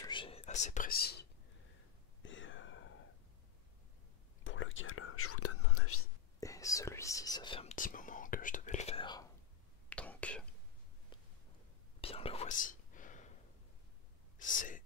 sujet assez précis et pour lequel je vous donne mon avis. Et celui-ci, ça fait un petit moment que je devais le faire, donc bien le voici. C'est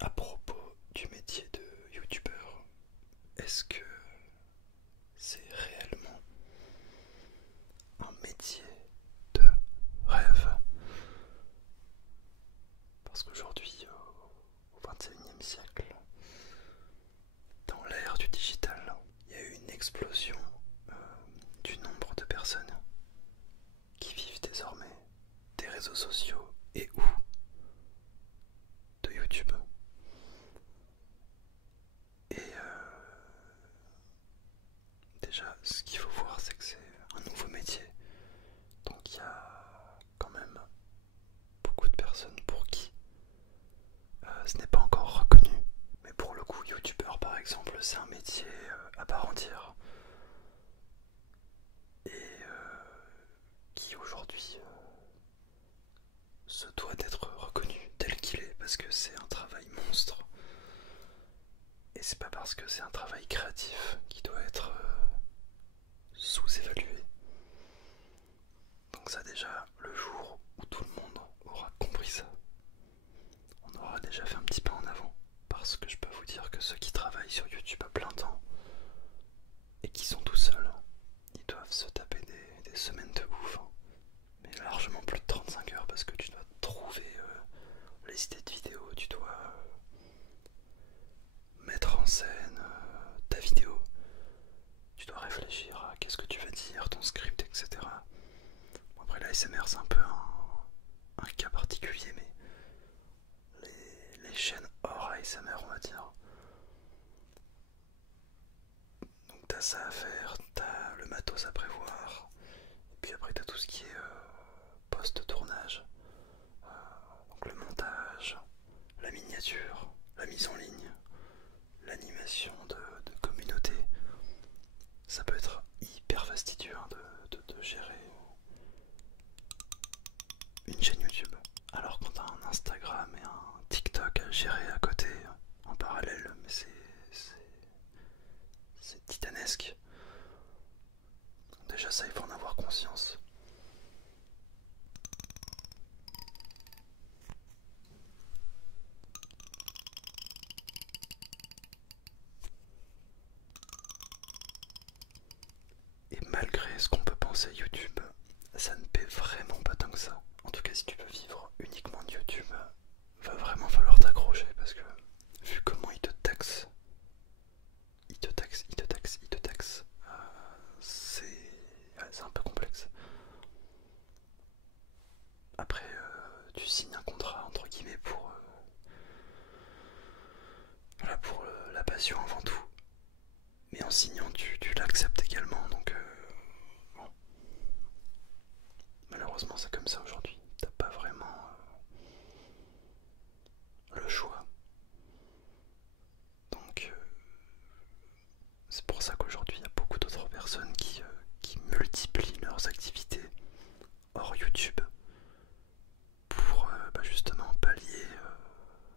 à propos du métier de youtubeur. Est-ce que c'est réellement un métier de rêve? Parce qu'aujourd'hui, au XXIe siècle, dans l'ère du digital, il y a eu une explosion du nombre de personnes qui vivent désormais des réseaux sociaux et ou de YouTube. Et déjà, ce qu'il faut voir, c'est que c'est un nouveau métier. Donc il y a quand même beaucoup de personnes pour qui ce n'est pas encore reconnu. Mais pour le coup, youtubeur par exemple, c'est un métier à part entière. Et qui aujourd'hui se doit d'être reconnu tel qu'il est, parce que c'est un travail monstre. Et c'est pas parce que c'est un travail créatif qui doit être sous-évalué. Donc ça déjà, le jour où tout le monde aura compris ça, on aura déjà fait un petit pas en avant. Parce que je peux vous dire que ceux qui travaillent sur YouTube à plein temps et qui sont tout seuls, ils doivent se taper des semaines de ouf, hein. Mais largement plus de 35 heures, parce que tu dois trouver les idées de vidéos, tu dois mettre en scène ta vidéo, tu dois réfléchir à qu'est-ce que tu vas dire, ton script, etc. Bon, après l'ASMR c'est un peu un cas particulier, mais les chaînes hors ASMR, on va dire. Donc t'as ça à faire, t'as le matos à prévoir, et puis après t'as tout ce qui est post-tournage, donc le montage, la miniature, la mise en ligne, l'animation de communauté. Ça peut être hyper fastidieux hein, de gérer une chaîne YouTube. Alors quand t'as un Instagram et un TikTok à gérer à côté, en parallèle, mais c'est titanesque. Déjà ça, il faut en avoir conscience. Et malgré ce qu'on peut penser YouTube, ça ne paie vraiment pas tant que ça. En tout cas, si tu veux vivre uniquement de YouTube, va vraiment falloir t'accrocher, parce que vu comment ils te taxent, c'est un peu complexe. Après, tu signes un contrat entre guillemets pour la passion avant tout. Mais en signant, tu l'acceptes également, donc bon. Malheureusement, c'est comme ça aujourd'hui. T'as pas vraiment le choix. Donc, c'est pour ça qu'aujourd'hui, il y a beaucoup d'autres personnes qui multiplient leurs activités hors YouTube pour justement pallier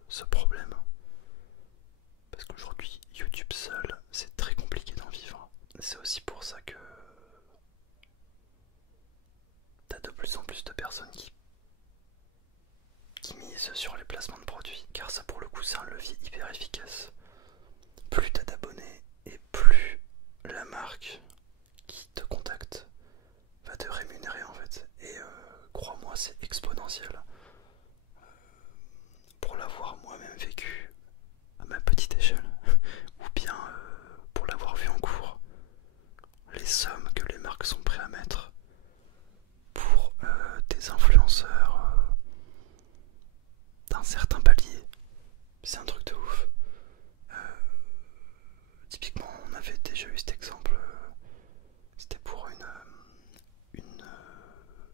ce problème. Parce qu'aujourd'hui, YouTube seul, c'est très compliqué d'en vivre. C'est aussi pour ça que t'as de plus en plus de personnes qui misent sur les placements de produits, car ça pour le coup c'est un levier hyper efficace. Plus t'as d'abonnés et plus la marque qui te contacte va te rémunérer en fait. Et crois-moi, c'est exponentiel. Pour l'avoir moi-même vécu à ma petite échelle, ou bien pour l'avoir vu en cours, les sommes que les marques sont prêtes à mettre pour des influenceurs d'un certain palier, c'est un truc de ouf. Typiquement, on avait déjà eu cet exemple, c'était pour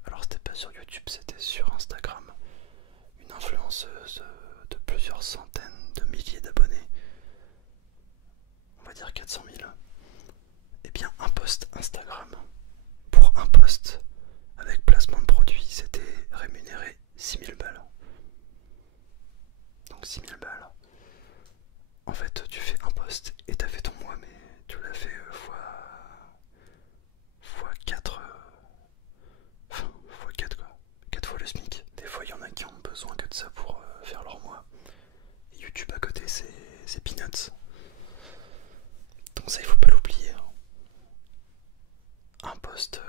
alors c'était pas sur YouTube, c'était sur Instagram, une influenceuse de plusieurs centaines de milliers d'abonnés, on va dire 400 000. Et bien un post Instagram, pour un post avec placement de produit, c'était rémunéré 6 000 balles. Donc 6 000 balles, fait tu fais un post et t'as fait ton mois, mais tu l'as fait fois 4, enfin fois 4 quoi, 4 fois le SMIC. Des fois il y en a qui ont besoin que de ça pour faire leur mois. Et YouTube à côté c'est peanuts. Donc ça il faut pas l'oublier, hein. Un post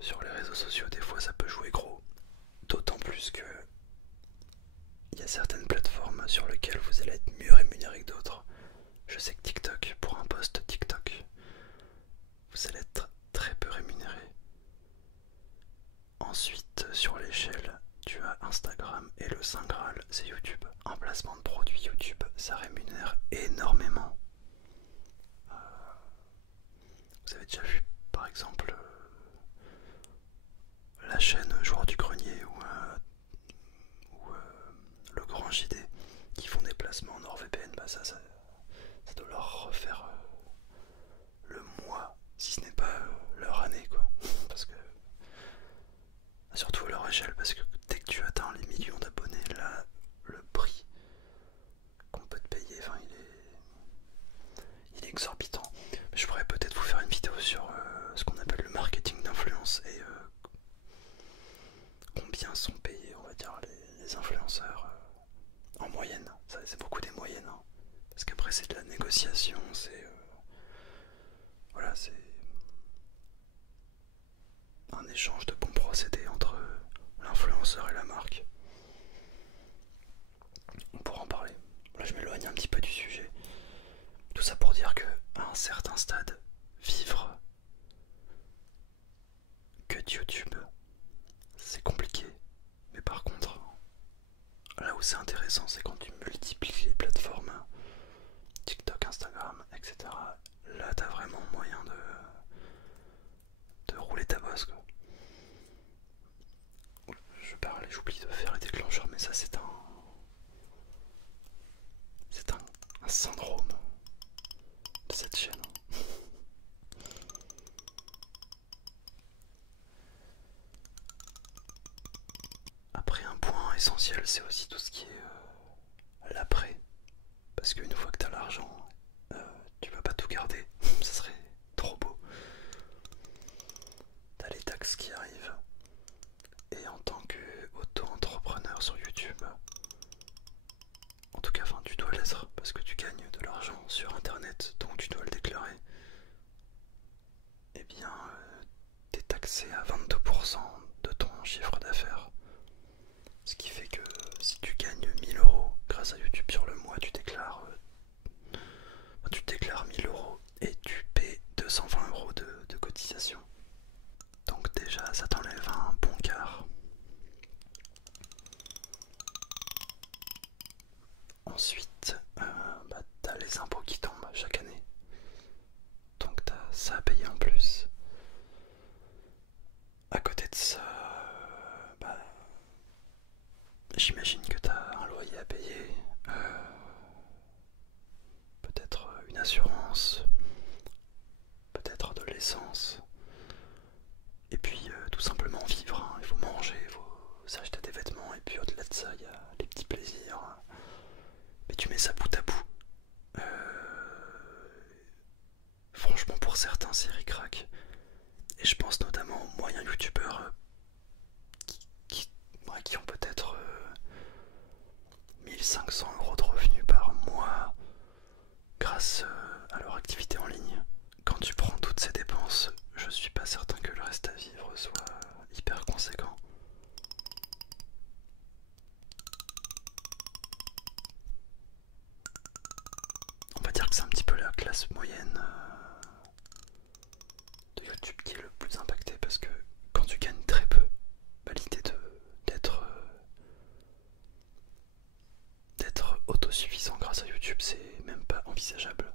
sur les réseaux sociaux des fois ça peut jouer gros. D'autant plus que il y a certaines plateformes sur lesquelles vous allez être mieux rémunéré que d'autres. Je sais que TikTok, pour un post TikTok, vous allez être très peu rémunéré. Ensuite, sur l'échelle, tu as Instagram et le Saint Graal, c'est YouTube. Un placement de produit YouTube, ça rémunère énormément. Vous avez déjà vu, par exemple, la chaîne Joueur du Grenier ou le Grand JD qui font des placements en NordVPN, bah ça doit leur refaire le mois, si ce n'est pas leur année quoi. Parce que surtout à leur échelle, parce que dès que tu atteins les millions d'abonnés, là le prix qu'on peut te payer, enfin il est exorbitant. Mais je pourrais peut-être vous faire une vidéo sur ce qu'on appelle le marketing d'influence et combien sont payés, on va dire, les influenceurs en moyenne. C'est beaucoup des moyennes, hein. Parce qu'après c'est de la négociation, c'est voilà, c'est un échange de bons procédés entre l'influenceur et la marque. On pourra en parler. Là je m'éloigne un petit peu du sujet. Tout ça pour dire que à un certain stade, vivre que de YouTube, c'est compliqué. Mais par contre, là où c'est intéressant, c'est quand tu multiplies les plateformes, TikTok, Instagram, etc. Là t'as vraiment moyen de rouler ta bosse quoi. Je parle et j'oublie de faire les déclencheurs, mais ça c'est un syndrome de cette chaîne. Après un point essentiel c'est aussi tout ce qui est l'après. Parce qu'une fois que t'as l'argent, tu vas pas tout garder, ça serait trop beau. T'as les taxes qui arrivent. Et en tant qu'auto-entrepreneur sur YouTube, en tout cas, enfin, tu dois l'être parce que tu gagnes de l'argent sur internet, donc tu dois le déclarer. Eh bien, t'es taxé à 22% de ton chiffre d'affaires. Ce qui fait que si tu gagnes 1000 euros grâce à YouTube sur le mois, tu déclares 1000 euros et tu paies 220 euros de cotisation. Donc déjà, ça t'enlève un bon quart. Ensuite, t'as les impôts qui tombent chaque année. Donc t'as ça à payer en plus. À côté de ça, j'imagine que t'as un loyer à payer, peut-être une assurance, peut-être de l'essence. Et puis tout simplement vivre, hein. Il faut manger, il faut s'acheter des vêtements, et puis au-delà de ça, il y a les petits plaisirs. Mais tu mets ça bout à bout. Franchement, pour certains, c'est ric-rac. Et je pense notamment aux moyens youtubeurs qui ont peut-être 1500 euros de revenus par mois grâce à leur activité en ligne. Quand tu prends toutes ces dépenses, je suis pas certain que le reste à vivre soit hyper conséquent. On va dire que c'est un petit peu la classe moyenne de YouTube qui est le plus impactée, parce que quand tu gagnes très peu, l'idée d'être autosuffisant grâce à YouTube, c'est même pas envisageable.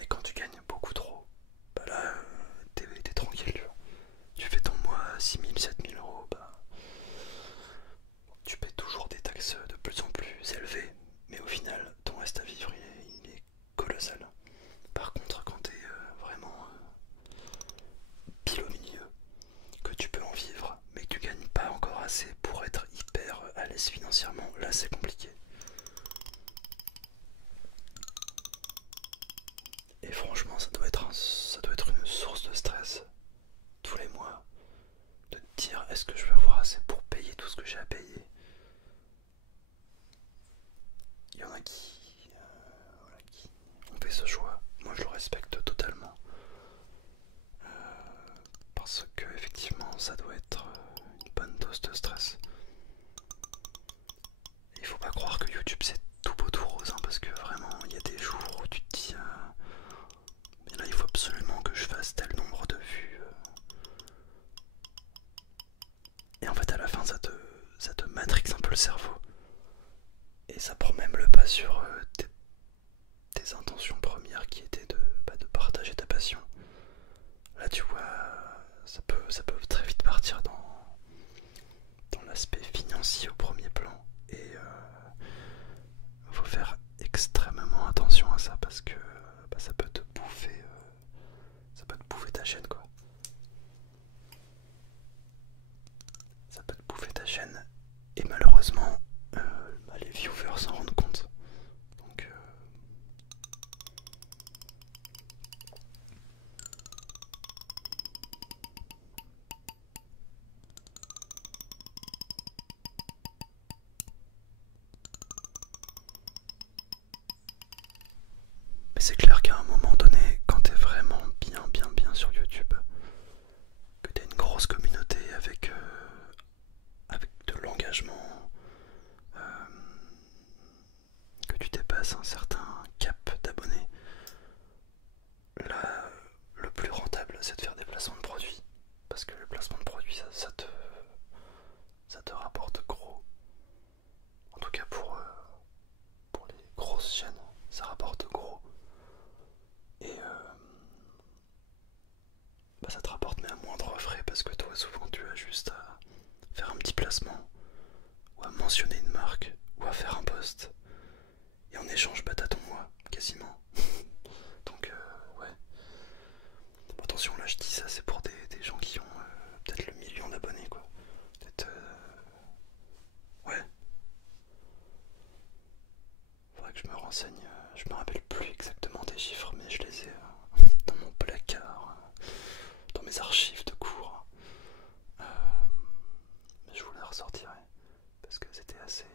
Et quand tu gagnes beaucoup trop, bah là t'es tranquille. Tu fais ton mois à 6000, 7000 euros, tu paies toujours des taxes de plus en plus élevées, mais au final ton reste à vivre il est colossal. Par contre, quand t'es vraiment pile au milieu, que tu peux en vivre mais que tu gagnes pas encore assez pour être hyper à l'aise financièrement, là c'est compliqué. le pas sur tes intentions premières qui étaient de partager ta passion. Là tu vois, ça peut très vite partir dans l'aspect financier au premier plan. Et faut faire extrêmement attention à ça parce que ça peut te bouffer, ta chaîne quoi. Ça peut te bouffer ta chaîne et malheureusement les viewers s'en rendent compte. Donc mais c'est clair qu'à un moment donné, quand t'es vraiment bien sur YouTube, que t'as une grosse communauté avec de l'engagement, que tu dépasses un certain cap d'abonnés, là, le plus rentable, c'est de faire des placements de produits. Parce que le placement de produits, ça te rapporte gros. En tout cas pour les grosses chaînes, ça rapporte gros. Et ça te rapporte mais à moindre frais parce que toi souvent tu as juste à faire un petit placement ou à mentionner une marque ou à faire un post et en échange t'as ton mois quasiment. Donc ouais. Bon, attention là je dis ça c'est pour des gens qui ont peut-être le million d'abonnés quoi. Peut-être ouais. Faudrait que je me renseigne, je me rappelle plus exactement des chiffres mais je les ai dans mon placard, dans mes archives de cours. Mais je vous les ressortirai parce que c'était assez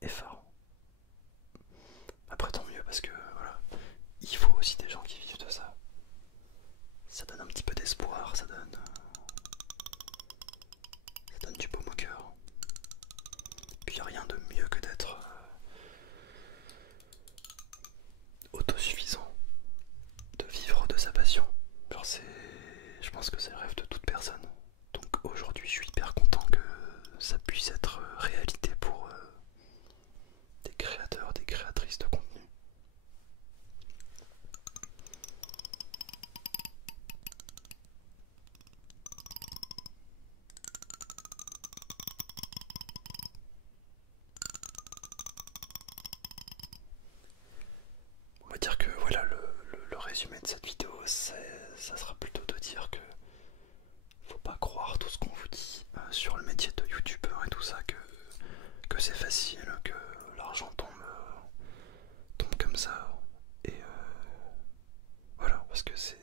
effarant. Après tant mieux parce que voilà, il faut aussi des gens qui vivent de ça. Ça donne un petit peu d'espoir, ça donne du baume au cœur. Puis il n'y a rien de mieux que d'être autosuffisant, de vivre de sa passion. Genre je pense que c'est le rêve de toute personne. Donc aujourd'hui je suis hyper content que ça puisse être réalité pour des créateurs, des créatrices de contenu. On va dire que voilà le résumé de cette vidéo, ça sera plutôt de dire que faut pas croire tout ce qu'on vous dit sur le métier de youtubeur et tout ça, que c'est facile, que l'argent tombe comme ça. Et voilà, parce que c'est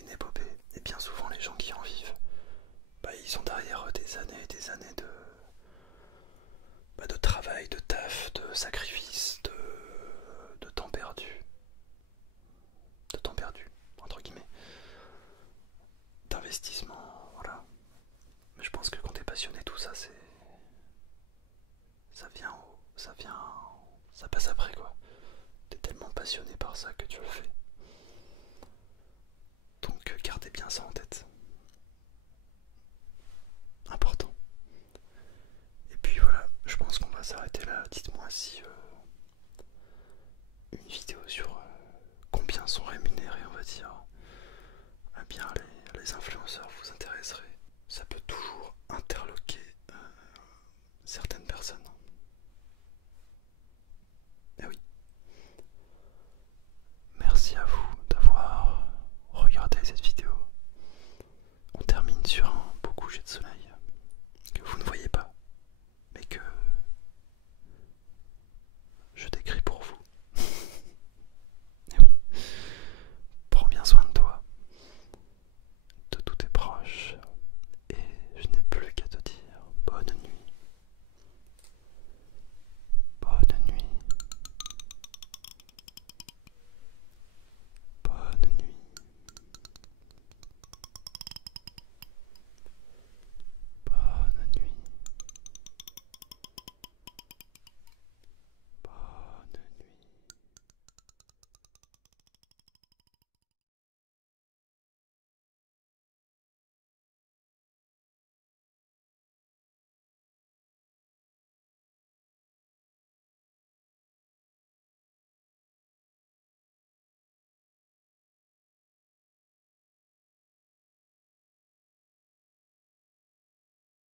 une épopée. Et bien souvent les gens qui en vivent, ils ont derrière eux des années et des années de travail, de taf, de sacrifice, de temps perdu. De temps perdu, entre guillemets. D'investissement, voilà. Mais je pense que quand t'es passionné, tout ça, ça passe après quoi. T'es tellement passionné par ça que tu le fais. Donc gardez bien ça en tête. Important. Et puis voilà, je pense qu'on va s'arrêter là. Dites-moi si une vidéo sur combien sont rémunérés, on va dire, eh bien les influenceurs vous intéresserait. Ça peut toujours interloquer